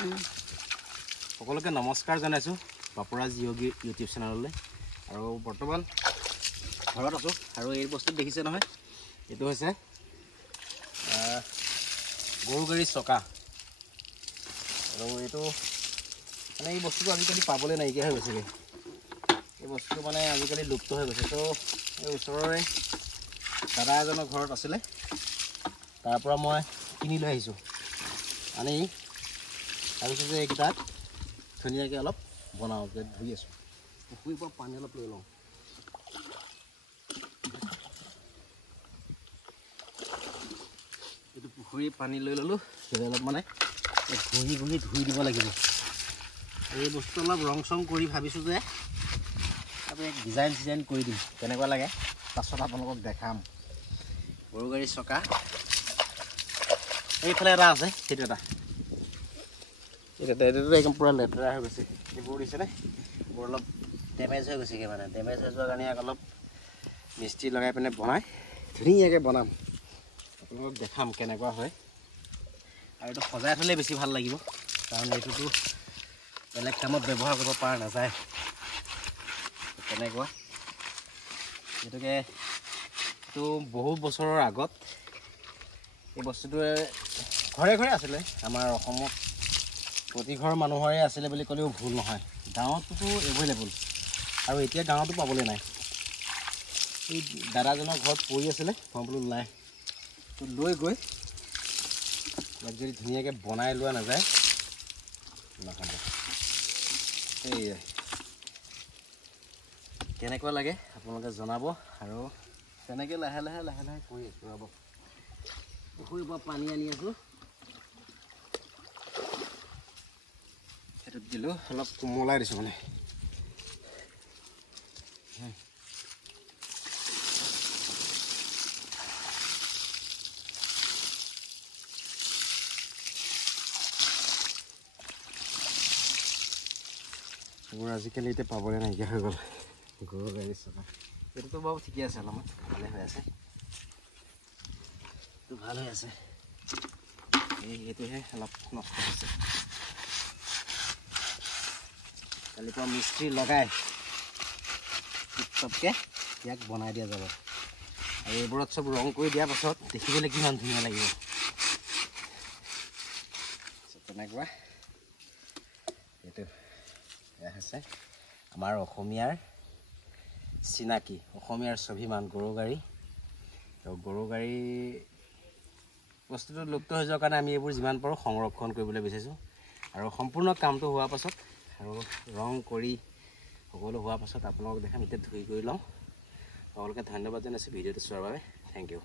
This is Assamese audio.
সকলোকে নমস্কাৰ জনাইছোঁ পাপৰাজ যোগী ইউটিউব চেনেললৈ। আৰু বৰ্তমান ঘৰত আছোঁ আৰু এই বস্তু দেখিছে নহয়, এইটো হৈছে গৰু গাড়ীৰ চকা। আৰু এইটো মানে এই বস্তুটো আজিকালি পাবলৈ নাইকিয়া হৈ গৈছেগৈ। এই বস্তুটো মানে আজিকালি লুপ্ত হৈ গৈছে। তো এই ওচৰৰে দাদা এজনৰ ঘৰত আছিলে, তাৰ পৰা মই কিনি লৈ আহিছোঁ। আনি ভাবিছোঁ যে এইকেইটাত ধুনীয়াকৈ অলপ বনাওঁ। ধুই আছোঁ, পুখুৰীৰ পৰা পানী অলপ লৈ লওঁ। এইটো পুখুৰীৰ পানী লৈ ল'লোঁ, সেইটো অলপ মানে ঘঁহি ঘঁহি ধুই দিব লাগিব। এই বস্তু অলপ ৰং চং কৰি ভাবিছোঁ যে তাতে ডিজাইন চিজাইন কৰি দিম, কেনেকুৱা লাগে পাছত আপোনালোকক দেখাম। গৰু গাড়ীৰ চকা এইফালে এটা আছে, সেইটো এটা এইটোতো একদম পূৰা লেতেৰা হৈ গৈছে। এইবোৰ দিছেনে, এইবোৰ অলপ ডেমেজ হৈ গৈছেগৈ। মানে ডেমেজ হৈ যোৱাৰ কাৰণে অলপ মিস্ত্ৰী লগাই পিনে বনাই ধুনীয়াকৈ বনাম, আপোনালোকক দেখাম কেনেকুৱা হয়। আৰু এইটো সজাই থ'লে বেছি ভাল লাগিব, কাৰণ এইটোতো বেলেগ কামত ব্যৱহাৰ কৰিব পৰা নাযায়। তেনেকুৱা গতিকে এইটো বহু বছৰৰ আগত এই বস্তুটোৱে ঘৰে ঘৰে আছিলে। আমাৰ অসমত প্ৰতি ঘৰ মানুহৰে আছিলে বুলি ক'লেও ভুল নহয়। গাঁৱততো এভেইলেবল, আৰু এতিয়া গাঁৱতো পাবলৈ নাই। এই দাদাজনৰ ঘৰত পৰি আছিলে, মই বোলো নাই তো লৈ গৈ ইয়াক যদি ধুনীয়াকৈ বনাই লোৱা নাযায় নহ'ব। সেয়াই কেনেকুৱা লাগে আপোনালোকে জনাব। আৰু তেনেকৈ লাহে লাহে লাহে লাহে কৰি আছোঁ। ৰ'ব, পুখুৰীৰ পৰা পানী আনি আছোঁ, সেইটোত দিলোঁ, অলপ কোমলাই দিছোঁ মানে। এইবোৰ আজিকালি এতিয়া পাবলৈ নাইকিয়া হৈ গ'ল, গৰু গাড়ী চকা। এইটোতো বাৰু ঠিকে আছে, অলপমান ভালে হৈ আছে, এইটো ভাল হৈ আছে। এইটোহে অলপ নষ্ট হৈছে। কালিৰ পৰা মিস্ত্ৰী লগাই টিপটপকৈ ইয়াক বনাই দিয়া যাব। আৰু এইবোৰত চব ৰং কৰি দিয়াৰ পাছত দেখিবলৈ কিমান ধুনীয়া লাগিব। তেনেকুৱা এইটো এয়া হৈছে আমাৰ অসমীয়াৰ চিনাকি, অসমীয়াৰ স্বাভিমান গৰু গাড়ী। আৰু গৰু গাড়ী বস্তুটো লুপ্ত হৈ যোৱাৰ কাৰণে আমি এইবোৰ যিমান পাৰোঁ সংৰক্ষণ কৰিবলৈ বিচাৰিছোঁ। আৰু সম্পূৰ্ণ কামটো হোৱাৰ পাছত আৰু ৰং কৰি সকলো হোৱাৰ পাছত আপোনালোকক দেখাম। এতিয়া ধুই কৰি লওঁ। সকলোকে ধন্যবাদ জনাইছোঁ ভিডিঅ'টো চোৱাৰ বাবে। Thank U.